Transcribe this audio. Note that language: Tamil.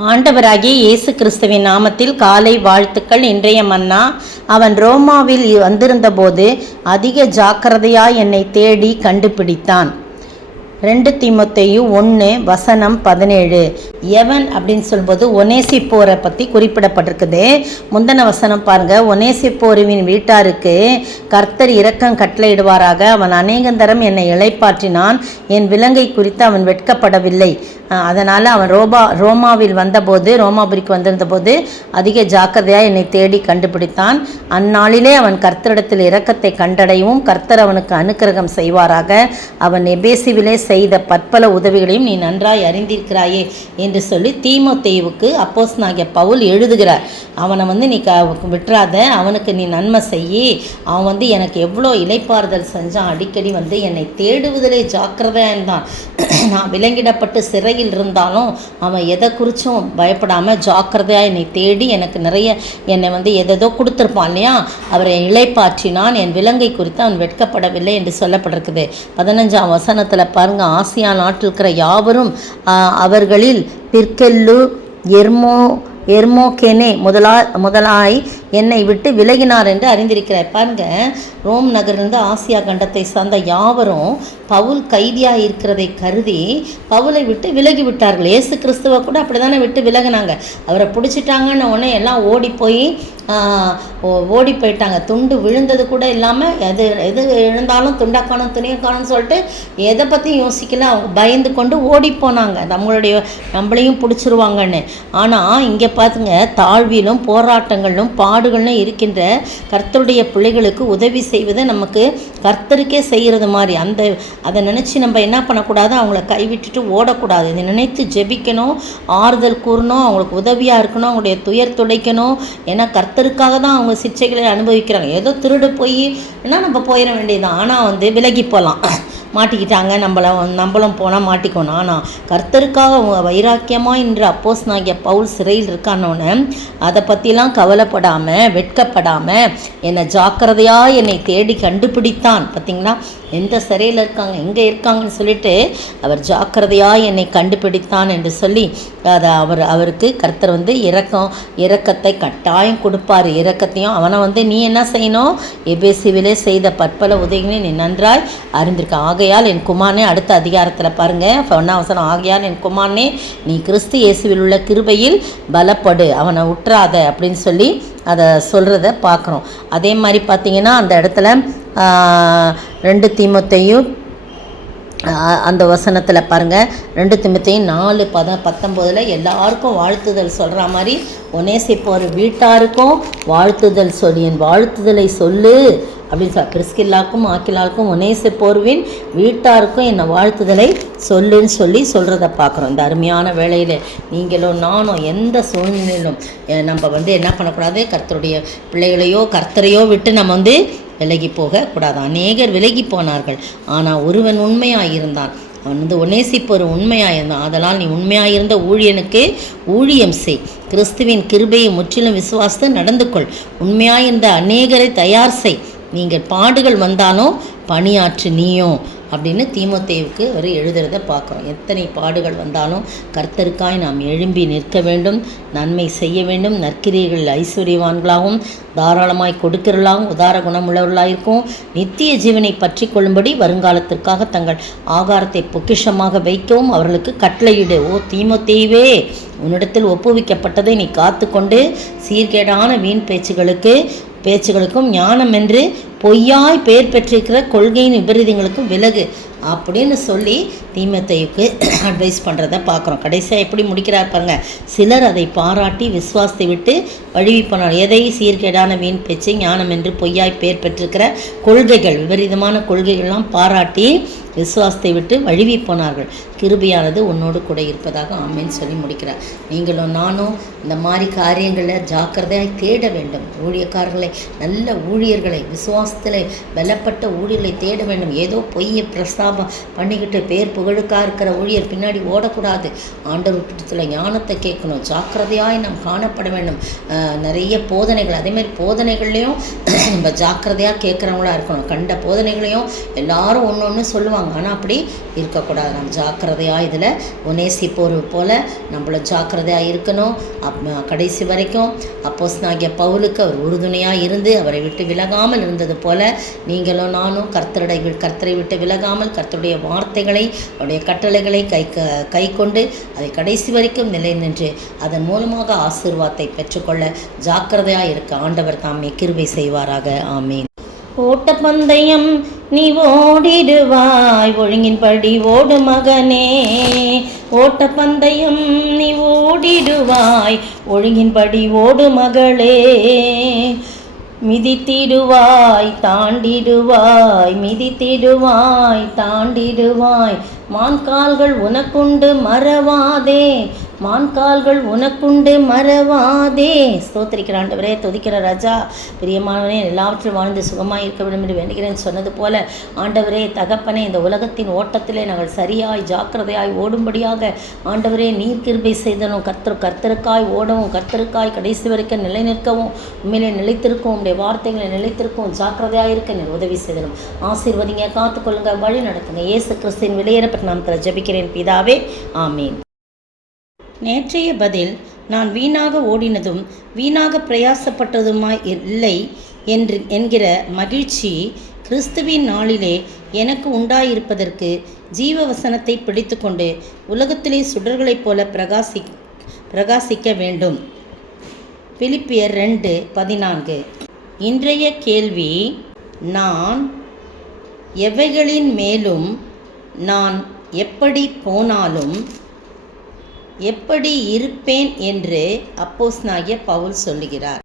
ஆண்டவராகிய இயேசு கிறிஸ்துவின் நாமத்தில் காலை வாழ்த்துக்கள். இன்றைய மன்னா, அவன் ரோமாவில் வந்திருந்தபோது அதிக ஜாக்கிரதையாய் என்னை தேடி கண்டுபிடித்தான். 2 தீமோத்தேயு 1:17. எவன் அப்படின்னு சொல்லும்போது ஒனேசிப்போரை பற்றி குறிப்பிடப்பட்டிருக்குது. முந்தின வசனம் பாருங்க. ஒனேசிப்போருவின் வீட்டாருக்கு கர்த்தர் இரக்கம் கட்டளையிடுவாராக. அவன் அநேகந்தரம் என்னை இளைப்பாற்றினான். என் விலங்கை குறித்து அவன் வெட்கப்படவில்லை. அதனால் அவன் ரோமாவில் வந்தபோது, ரோமாபுரிக்கு வந்திருந்தபோது அதிக ஜாக்கிரதையாக என்னை தேடி கண்டுபிடித்தான். அந்நாளிலே அவன் கர்த்தரிடத்தில் இரக்கத்தை கண்டடையவும் கர்த்தர் அவனுக்கு அனுக்கிரகம் செய்வாராக. அவன் எபேசுவிலே செய்த பற்பல உதவிகளையும் நீ நன்றாய் அறிந்திருக்கிறாயே என்று சொல்லி தீமோத்தேயுவுக்கு அப்போஸ்தலனாகிய பவுல் எழுதுகிறார். அவனை நீ விட்டுறாத, அவனுக்கு நீ நன்மை செய்யி. அவன் எனக்கு எவ்வளோ இளைப்பாறுதல் செஞ்சான். அடிக்கடி என்னை தேடுவதிலே ஜாக்கிரதையாக இருந்தான். நான் விலங்கிடப்பட்டு சிறையில் இருந்தாலும் அவன் எதை குறித்தும் பயப்படாமல் ஜாக்கிரதையாக என்னை தேடி எனக்கு நிறைய என்னை எதோ கொடுத்துருப்பான் இல்லையா. அவரை இளைப்பாற்றினான். என் விலங்கை குறித்து அவன் வெட்கப்படவில்லை என்று சொல்லப்பட்டிருக்குது. 15ஆம் வசனத்தில் பாருங்கள். ஆசியா நாட்டில் இருக்கிற யாவரும் அவர்களில் பிற்கெல்லு எர்மோகெனே முதலாய் என்னை விட்டு விலகினார் என்று அறிந்திருக்கிறார். பாருங்க, ரோம் நகரிலிருந்து ஆசியா கண்டத்தை சார்ந்த யாவரும் பவுல் கைதியாக இருக்கிறதை கருதி பவுலை விட்டு விலகி விட்டார்கள். இயேசு கிறிஸ்துவை கூட அப்படி தானே விட்டு விலகினாங்க. அவரை பிடிச்சிட்டாங்கன்னு உடனே எல்லாம் ஓடி போயிட்டாங்க. துண்டு விழுந்தது கூட இல்லாமல் எது எழுந்தாலும் துண்டாக்கானும் துணியக்கானும் சொல்லிட்டு எதை பற்றியும் யோசிக்கல. அவங்க பயந்து கொண்டு ஓடி போனாங்க, நம்மளையும் பிடிச்சிருவாங்கன்னு. ஆனால் இங்கே பார்த்துங்க, தாழ்விலும் போராட்டங்களிலும் பாடுகளும் இருக்கின்ற கர்த்தருடைய பிள்ளைகளுக்கு உதவி செய்வது நமக்கு கர்த்தருக்கே செய்கிறது மாதிரி. அதை நினச்சி நம்ம என்ன பண்ணக்கூடாது, அவங்கள கைவிட்டுட்டு ஓடக்கூடாது. இதை நினைத்து ஜெபிக்கணும், ஆறுதல் கூறணும், அவங்களுக்கு உதவியாக இருக்கணும், அவங்களுடைய துயர் துடைக்கணும். ஏன்னா கர்த்தருக்காக தான் அவங்க சிக்ஷைகளை அனுபவிக்கிறாங்க. ஏதோ திருடு போய்னா நம்ம போயிட வேண்டியதுதான். ஆனால் விலகி போகலாம், மாட்டிக்கிட்டாங்க, நம்மளும் போனால் மாட்டிக்கணும். ஆனால் கர்த்தருக்காக வைராக்கியமாக இன்று அப்போஸ்தலனாகிய பவுல் சிறையில் இருக்கானோன்னு அதை பற்றிலாம் கவலைப்படாமல் வெட்கப்படாமல் என்னை ஜாக்கிரதையாக என்னை தேடி கண்டுபிடித்தான். பார்த்திங்களா, எந்த சிறையில் இருக்காங்க, எங்கே இருக்காங்கன்னு சொல்லிட்டு அவர் ஜாக்கிரதையாக என்னை கண்டுபிடித்தான் என்று சொல்லி அதை அவருக்கு கர்த்தர் இரக்கத்தை கட்டாயம் கொடுப்பார். இரக்கத்தையும் அவனை நீ என்ன செய்யணும், எபேசுவிலே செய்த பற்பல உதவிகளை நீ நன்றாய் அறிந்திருக்க. ஆகையால் என் குமாரனே, அடுத்த அதிகாரத்தில் பாருங்கள் 1ஆம் வசனம். ஆகையால் என் குமாரனே, நீ கிறிஸ்து இயேசுவில் உள்ள கிருபையில் பலப்படு, அவனை உற்றாத அப்படின்னு சொல்லி அதை சொல்கிறத பார்க்குறோம். அதே மாதிரி பார்த்திங்கன்னா அந்த இடத்துல 2 தீமோத்தேயு அந்த வசனத்தில் பாருங்கள். 2 தீமோத்தேயு 4:19 எல்லாருக்கும் வாழ்த்துதல் சொல்கிற மாதிரி ஒனேசிப்போர் வீட்டாருக்கும் வாழ்த்துதல் சொல்லி என் வாழ்த்துதலை சொல்லு அப்படின்னு பிரிஸ்கில்லாவுக்கும் ஆக்கிலாவுக்கும் ஒனேசிப்போருவின் வீட்டாருக்கும் என்னை வாழ்த்துதலை சொல்லுன்னு சொல்கிறத பார்க்குறோம். இந்த அருமையான வேளையில் நீங்களும் நானும் எந்த சூழ்நிலையிலும் நம்ம என்ன பண்ணக்கூடாது, கர்த்தருடைய பிள்ளைகளையோ கர்த்தரையோ விட்டு நம்ம விலகி போகக்கூடாது. அநேகர் விலகி போனார்கள், ஆனால் ஒருவன் உண்மையாக இருந்தான். அவன் ஒனேசிப்போர் உண்மையாக இருந்தான். அதனால் நீ உண்மையாக இருந்த ஊழியனுக்கு ஊழியம் செய். கிறிஸ்துவின் கிருபையை முற்றிலும் விசுவாசத்தை நடந்து கொள். உண்மையாயிருந்த அநேகரை தயார் செய். நீங்கள் பாடுகள் வந்தாலும் பணியாற்று நீயும் அப்படின்னு தீமோத்தேயுவுக்கு அவர் எழுதுறதை பார்க்குறோம். எத்தனை பாடுகள் வந்தாலும் கர்த்தருக்காய் நாம் எழும்பி நிற்க வேண்டும், நன்மை செய்ய வேண்டும், நற்கிரியைகள் ஐஸ்வர்யவான்களாகவும் தாராளமாய் கொடுக்கிறவர்களாகவும் உதார குணமுள்ளவர்களாயிருக்கும், நித்திய ஜீவனை பற்றி கொள்ளும்படி வருங்காலத்திற்காக தங்கள் ஆகாரத்தை பொக்கிஷமாக வைக்கவும் அவர்களுக்கு கட்டளையிடு. ஓ தீமோத்தேயுவே, உன்னிடத்தில் ஒப்புவிக்கப்பட்டதை நீ காத்து கொண்டு சீர்கேடான வீண் பேச்சுகளுக்கும் ஞானம் என்று பொய்யாய் பெயர் பெற்றிருக்கிற கொள்கையின் விபரீதங்களுக்கும் விலகு அப்படின்னு சொல்லி தீமோத்தேயுக்கு அட்வைஸ் பண்ணுறதை பார்க்குறோம். கடைசியாக எப்படி முடிக்கிறார் பாருங்க. சிலர் அதை பாராட்டி விசுவாசத்தை விட்டு வழுவி போனார். எதை? சீர்கேடான வீண் பேச்சு, ஞானம் என்று பொய்யாய் பெயர் பெற்றிருக்கிற கொள்கைகள், விபரீதமான கொள்கைகள்லாம் பாராட்டி விசுவாசத்தை விட்டு வழுவி போனார்கள். கிருபையானது உன்னோடு கூட இருப்பதாக ஆமேன்னு சொல்லி முடிக்கிறார். நீங்களும் நானும் இந்த மாதிரி காரியங்களில் ஜாக்கிரதையாக தேட வேண்டும். ஊழியக்காரர்களை, நல்ல ஊழியர்களை, விசுவாசத்தில் பலப்பட்ட ஊழியர்களை தேட வேண்டும். ஏதோ பொய்யை பிரஸ்தாபம் பண்ணிக்கிட்டு பேர் புகழுக்காக இருக்கிற ஊழியர் பின்னாடி ஓடக்கூடாது. ஆண்டவர் கிட்டத்தில் ஞானத்தை கேட்கணும். ஜாக்கிரதையாய் நாம் காணப்பட வேண்டும். நிறைய போதனைகள், அதேமாதிரி போதனைகள்லையும் நம்ம ஜாக்கிரதையாக கேட்குறவங்களா இருக்கணும். கண்ட போதனைகளையும் எல்லாரும் ஒன்று சொல்லுவாங்க. ஓடுவாங்க. ஆனால் அப்படி இருக்கக்கூடாது. நம்ம ஜாக்கிரதையாக இதில் ஒனேசிப்போர் போல் நம்மளும் ஜாக்கிரதையாக இருக்கணும். கடைசி வரைக்கும் அப்போஸ்தலனாகிய பவுலுக்கு அவர் உறுதுணையாக இருந்து அவரை விட்டு விலகாமல் இருந்தது போல் நீங்களும் நானும் கர்த்தரை விட்டு விலகாமல் கர்த்தருடைய வார்த்தைகளை அவருடைய கட்டளைகளை கை கொண்டு அதை கடைசி வரைக்கும் நிலை நின்று அதன் மூலமாக ஆசீர்வாதத்தை பெற்றுக்கொள்ள ஜாக்கிரதையாக இருக்க ஆண்டவர் தாமே கிருபை செய்வாராக. ஆமீன். ஓட்டப்பந்தயம் நீ ஓடிடுவாய், ஒழுங்கின்படி ஓடு மகனே. ஓட்டப்பந்தயம் நீ ஓடிடுவாய், ஒழுங்கின்படி ஓடு மகளே. மிதித்திடுவாய் தாண்டிடுவாய், மிதித்திடுவாய் தாண்டிடுவாய். மான்கால்கள் உனக்குண்டு மறவாதே, மான்கால்கள் உனக்குண்டு மறவாதே. ஸ்தோத்திரிக்கிற ஆண்டவரே, துதிக்கிற ராஜா, பிரியமானவனே, எல்லாவற்றிலும் வாழ்ந்து சுகமாக இருக்க வேண்டும் என்று வேண்டுகிறேன் சொன்னது போல ஆண்டவரே தகப்பனே, இந்த உலகத்தின் ஓட்டத்திலே நாங்கள் சரியாய் ஜாக்கிரதையாய் ஓடும்படியாக ஆண்டவரே நீர் கிருபை செய்தனும். கர்த்தருக்காய் ஓடவும், கர்த்தருக்காய் கடைசி வரைக்கும் நிலை நிற்கவும், உண்மையிலே நிலைத்திருக்கும், உடைய வார்த்தைகளை நிலைத்திருக்கும், ஜாக்கிரதையாக இருக்க நீர் உதவி செய்தனும். ஆசீர்வதிங்க, காத்துக்கொள்ளுங்க, வழி நடத்துங்க. இயேசு கிறிஸ்துவின் விலையேறப்பட்ட நாமத்தில் ஜெபிக்கிறேன் பிதாவே, ஆமீன். நேற்றைய பதில், நான் வீணாக ஓடினதும் வீணாக பிரயாசப்பட்டதுமாய் இல்லை என்கிற மகிழ்ச்சி கிறிஸ்துவின் நாளிலே எனக்கு உண்டாயிருப்பதற்கு ஜீவ வசனத்தை பிடித்து கொண்டு உலகத்திலே சுடர்களைப் போல பிரகாசிக்க வேண்டும். பிலிப்பியர் 2:14. இன்றைய கேள்வி, நான் எவைகளின் மேலும் நான் எப்படி போனாலும் எப்படி இருப்பேன் என்று அப்போஸ்தலனாகிய பவுல் சொல்லுகிறார்.